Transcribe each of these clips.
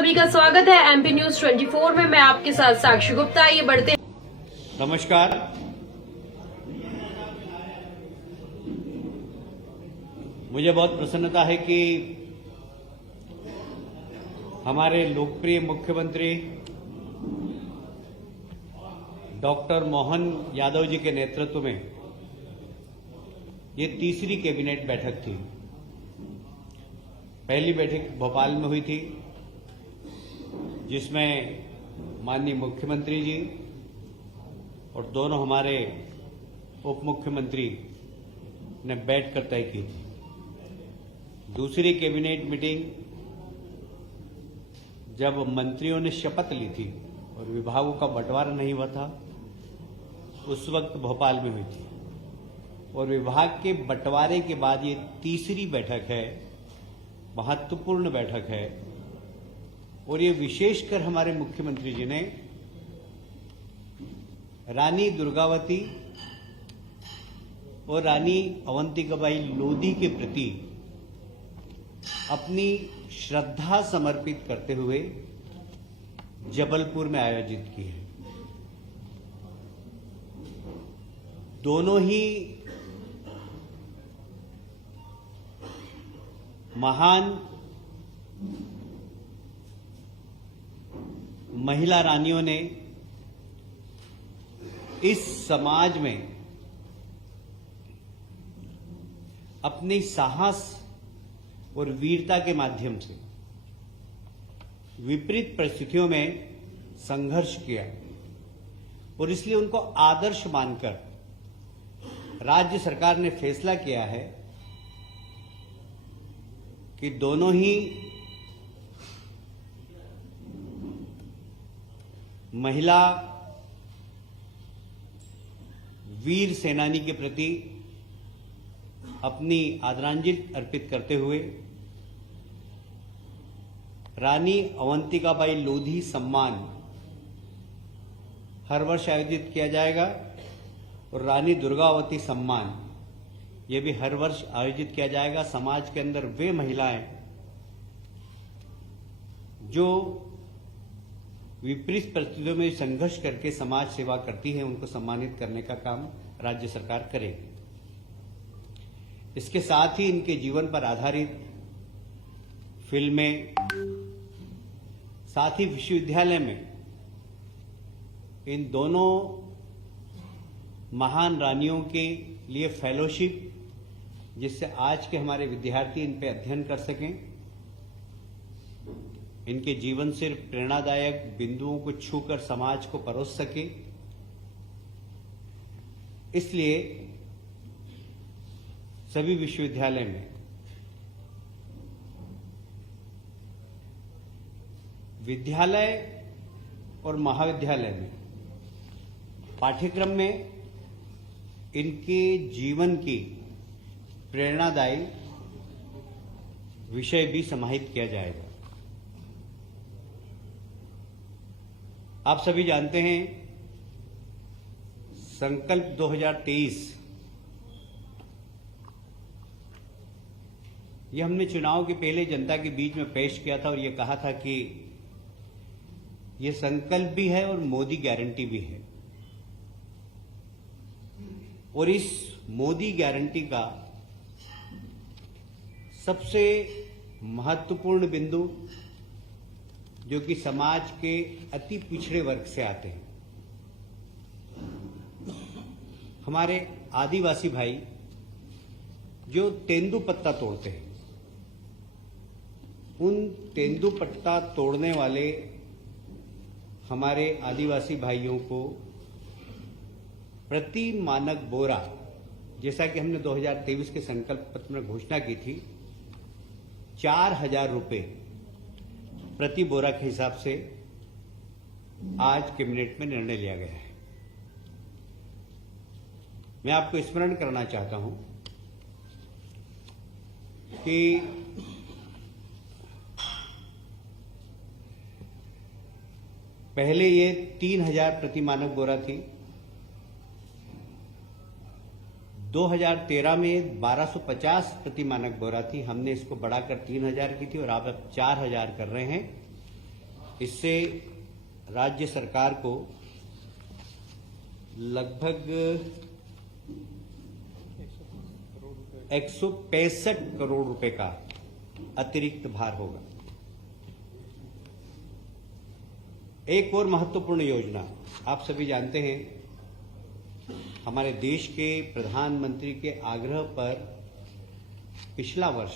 सभी का स्वागत है एमपी न्यूज 24 में। मैं आपके साथ साक्षी गुप्ता। ये बढ़ते नमस्कार। मुझे बहुत प्रसन्नता है कि हमारे लोकप्रिय मुख्यमंत्री डॉक्टर मोहन यादव जी के नेतृत्व में ये तीसरी कैबिनेट बैठक थी। पहली बैठक भोपाल में हुई थी, जिसमें माननीय मुख्यमंत्री जी और दोनों हमारे उप मुख्यमंत्री ने बैठकर तय की थी। दूसरी कैबिनेट मीटिंग जब मंत्रियों ने शपथ ली थी और विभागों का बंटवारा नहीं हुआ था, उस वक्त भोपाल में हुई थी। और विभाग के बंटवारे के बाद ये तीसरी बैठक है, महत्वपूर्ण बैठक है। और ये विशेषकर हमारे मुख्यमंत्री जी ने रानी दुर्गावती और रानी अवंतिकाबाई लोधी के प्रति अपनी श्रद्धा समर्पित करते हुए जबलपुर में आयोजित की है। दोनों ही महान महिला रानियों ने इस समाज में अपने साहस और वीरता के माध्यम से विपरीत परिस्थितियों में संघर्ष किया, और इसलिए उनको आदर्श मानकर राज्य सरकार ने फैसला किया है कि दोनों ही महिला वीर सेनानी के प्रति अपनी आदरांजलि अर्पित करते हुए रानी अवंतिकाबाई लोधी सम्मान हर वर्ष आयोजित किया जाएगा, और रानी दुर्गावती सम्मान ये भी हर वर्ष आयोजित किया जाएगा। समाज के अंदर वे महिलाएं जो विपरीत परिस्थितियों में संघर्ष करके समाज सेवा करती हैं, उनको सम्मानित करने का काम राज्य सरकार करेगी। इसके साथ ही इनके जीवन पर आधारित फिल्में, साथ ही विश्वविद्यालय में इन दोनों महान रानियों के लिए फेलोशिप, जिससे आज के हमारे विद्यार्थी इन पे अध्ययन कर सकें, इनके जीवन से प्रेरणादायक बिंदुओं को छूकर समाज को परोस सके। इसलिए सभी विश्वविद्यालय में विद्यालय और महाविद्यालय में पाठ्यक्रम में इनके जीवन की प्रेरणादायी विषय भी समाहित किया जाएगा। आप सभी जानते हैं, संकल्प 2023 ये हमने चुनाव के पहले जनता के बीच में पेश किया था, और ये कहा था कि ये संकल्प भी है और मोदी गारंटी भी है। और इस मोदी गारंटी का सबसे महत्वपूर्ण बिंदु, जो कि समाज के अति पिछड़े वर्ग से आते हैं, हमारे आदिवासी भाई जो तेंदुपत्ता तोड़ते हैं, उन तेंदुपत्ता तोड़ने वाले हमारे आदिवासी भाइयों को प्रति मानक बोरा, जैसा कि हमने 2023 के संकल्प पत्र में घोषणा की थी, 4,000 रुपये प्रति बोरा के हिसाब से आज कैबिनेट में निर्णय लिया गया है। मैं आपको स्मरण करना चाहता हूं कि पहले ये 3,000 प्रति मानक बोरा थी, 2013 में 1250 प्रति मानक बोरा थी। हमने इसको बढ़ाकर 3,000 की थी और आप अब 4,000 कर रहे हैं। इससे राज्य सरकार को लगभग 165 करोड़ रुपए का अतिरिक्त भार होगा। एक और महत्वपूर्ण योजना, आप सभी जानते हैं, हमारे देश के प्रधानमंत्री के आग्रह पर पिछला वर्ष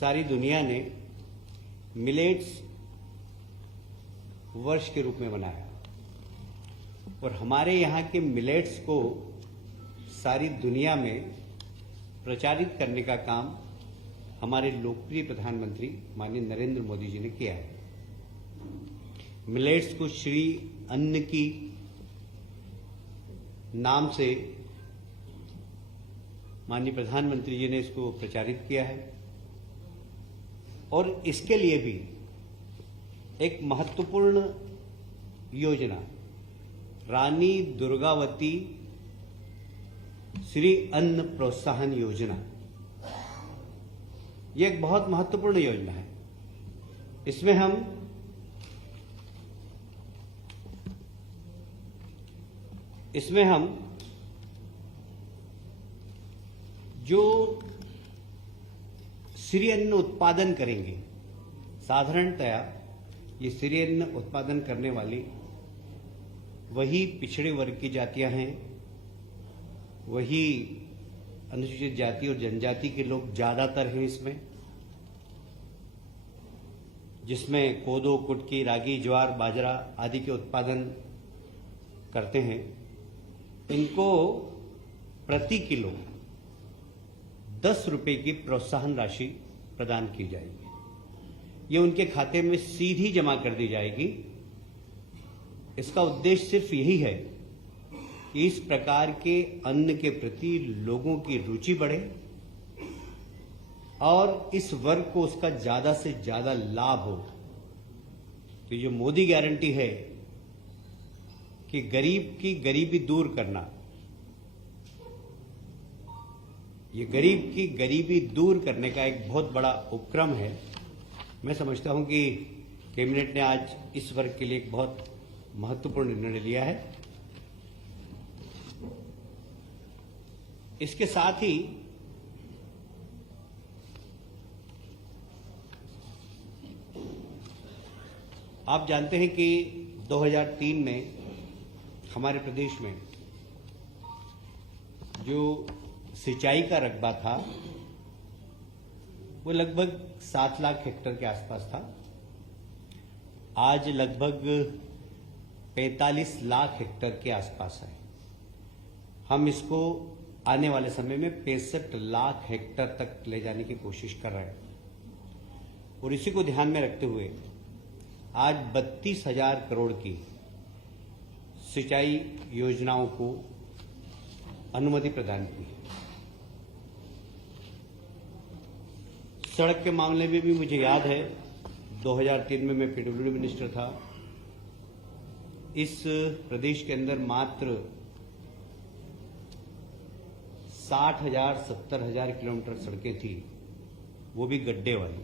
सारी दुनिया ने मिलेट्स वर्ष के रूप में मनाया और हमारे यहाँ के मिलेट्स को सारी दुनिया में प्रचारित करने का काम हमारे लोकप्रिय प्रधानमंत्री माननीय नरेंद्र मोदी जी ने किया है। मिलेट्स को श्री अन्न की नाम से माननीय प्रधानमंत्री जी ने इसको प्रचारित किया है और इसके लिए भी एक महत्वपूर्ण योजना रानी दुर्गावती श्री अन्न प्रोत्साहन योजना, ये एक बहुत महत्वपूर्ण योजना है। इसमें हम जो श्री अन्न उत्पादन करेंगे, साधारणतया ये श्री अन्न उत्पादन करने वाली वही पिछड़े वर्ग की जातियां हैं, वही अनुसूचित जाति और जनजाति के लोग ज्यादातर हैं इसमें, जिसमें कोदो, कुटकी, रागी, ज्वार, बाजरा आदि के उत्पादन करते हैं। इनको प्रति किलो 10 रुपए की प्रोत्साहन राशि प्रदान की जाएगी। ये उनके खाते में सीधी जमा कर दी जाएगी। इसका उद्देश्य सिर्फ यही है कि इस प्रकार के अन्न के प्रति लोगों की रुचि बढ़े और इस वर्ग को उसका ज्यादा से ज्यादा लाभ हो। तो ये मोदी गारंटी है कि गरीब की गरीबी दूर करना, ये गरीब की गरीबी दूर करने का एक बहुत बड़ा उपक्रम है। मैं समझता हूं कि कैबिनेट ने आज इस वर्ग के लिए एक बहुत महत्वपूर्ण निर्णय लिया है। इसके साथ ही आप जानते हैं कि 2003 में हमारे प्रदेश में जो सिंचाई का रकबा था वो लगभग 7 लाख हेक्टेयर के आसपास था। आज लगभग 45 लाख हेक्टेयर के आसपास है। हम इसको आने वाले समय में 65 लाख हेक्टेयर तक ले जाने की कोशिश कर रहे हैं और इसी को ध्यान में रखते हुए आज 32,000 करोड़ की सिंचाई योजनाओं को अनुमति प्रदान की है। सड़क के मामले में भी मुझे याद है 2003 में मैं पीडब्ल्यूडी मिनिस्टर था। इस प्रदेश के अंदर मात्र 60,000 70,000 किलोमीटर सड़कें थी, वो भी गड्ढे वाली।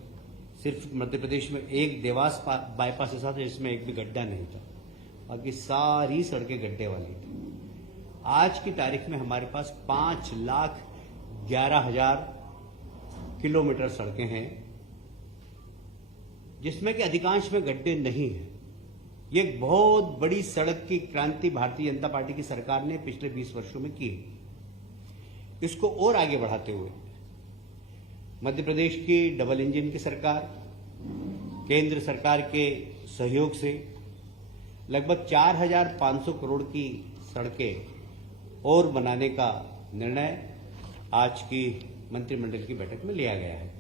सिर्फ मध्य प्रदेश में एक देवास बाईपास ऐसा था जिसमें एक भी गड्ढा नहीं था, बाकी सारी सड़कें गड्ढे वाली थी। आज की तारीख में हमारे पास 5,11,000 किलोमीटर सड़कें हैं, जिसमें कि अधिकांश में गड्ढे नहीं हैं। ये एक बहुत बड़ी सड़क की क्रांति भारतीय जनता पार्टी की सरकार ने पिछले 20 वर्षों में की। इसको और आगे बढ़ाते हुए मध्य प्रदेश की डबल इंजन की सरकार, केंद्र सरकार के सहयोग से लगभग 4,500 करोड़ की सड़कें और बनाने का निर्णय आज की मंत्रिमंडल की बैठक में लिया गया है।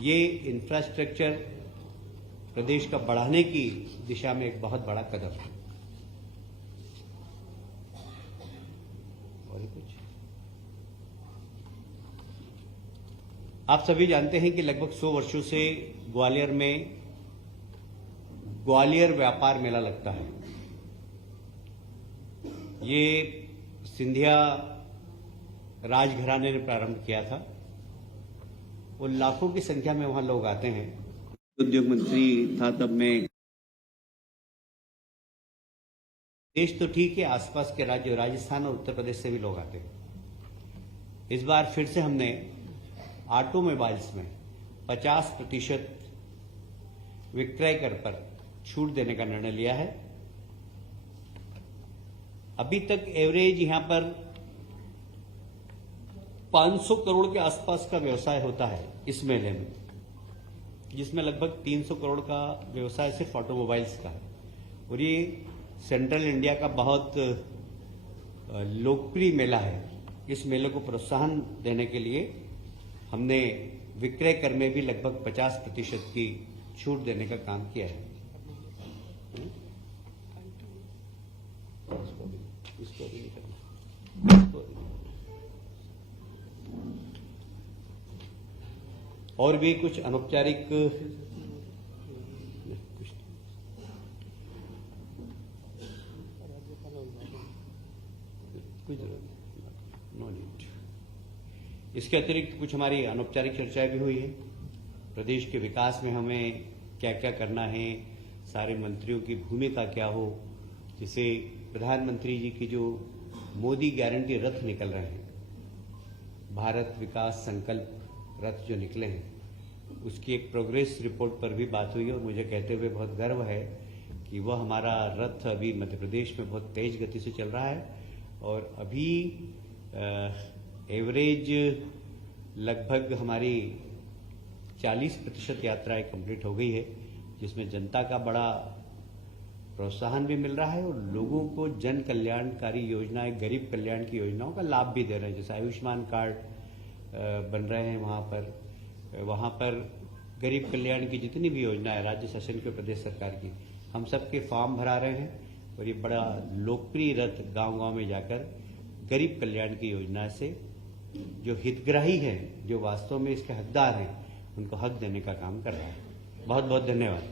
ये इंफ्रास्ट्रक्चर प्रदेश का बढ़ाने की दिशा में एक बहुत बड़ा कदम है। और कुछ आप सभी जानते हैं कि लगभग 100 वर्षों से ग्वालियर में ग्वालियर व्यापार मेला लगता है। ये सिंधिया राजघराने ने प्रारंभ किया था और लाखों की संख्या में वहां लोग आते हैं। उद्योग मंत्री था तब मैं देश तो ठीक है, आसपास के राज्य राजस्थान और उत्तर प्रदेश से भी लोग आते हैं। इस बार फिर से हमने ऑटोमोबाइल्स में 50% विक्रय कर पर छूट देने का निर्णय लिया है। अभी तक एवरेज यहां पर 500 करोड़ के आसपास का व्यवसाय होता है इस मेले में, जिसमें लगभग 300 करोड़ का व्यवसाय सिर्फ ऑटोमोबाइल्स का है। और ये सेंट्रल इंडिया का बहुत लोकप्रिय मेला है। इस मेले को प्रोत्साहन देने के लिए हमने विक्रय कर में भी लगभग 50% की छूट देने का काम किया है। इसको भी नहीं करना। और भी कुछ अनौपचारिक कोई जरूरत नहीं, नो नीड। इसके अतिरिक्त कुछ हमारी अनौपचारिक चर्चाएं भी हुई है। प्रदेश के विकास में हमें क्या क्या करना है, सारे मंत्रियों की भूमिका क्या हो, जिसे प्रधानमंत्री जी की जो मोदी गारंटी रथ निकल रहे हैं, भारत विकास संकल्प रथ जो निकले हैं, उसकी एक प्रोग्रेस रिपोर्ट पर भी बात हुई और मुझे कहते हुए बहुत गर्व है कि वह हमारा रथ अभी मध्य प्रदेश में बहुत तेज गति से चल रहा है और अभी एवरेज लगभग हमारी 40% यात्राएं कंप्लीट हो गई है, जिसमें जनता का बड़ा प्रोत्साहन भी मिल रहा है और लोगों को जन कल्याणकारी योजनाएं, गरीब कल्याण की योजनाओं का लाभ भी दे रहे हैं। जैसे आयुष्मान कार्ड बन रहे हैं वहां पर गरीब कल्याण की जितनी भी योजना है राज्य शासन की, प्रदेश सरकार की, हम सबके फॉर्म भरा रहे हैं और ये बड़ा लोकप्रिय रथ गांव-गांव में जाकर गरीब कल्याण की योजना से जो हितग्राही हैं, जो वास्तव में इसके हकदार हैं, उनको हक देने का काम कर रहा है। बहुत बहुत धन्यवाद।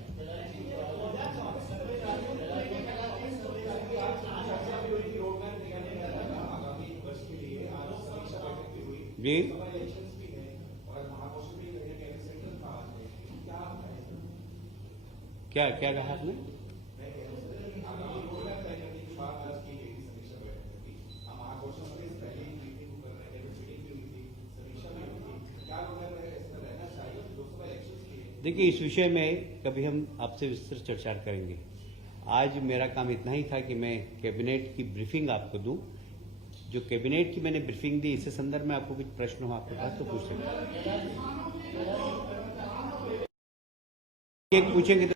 जी, क्या क्या कहा आपने? देखिए, इस विषय में कभी हम आपसे विस्तृत चर्चा करेंगे। आज मेरा काम इतना ही था कि मैं कैबिनेट की ब्रीफिंग आपको दूं। जो कैबिनेट की मैंने ब्रीफिंग दी, इससे संदर्भ में आपको कुछ प्रश्न हो आपके पास तो पूछ सकते हैं। पूछेंगे तो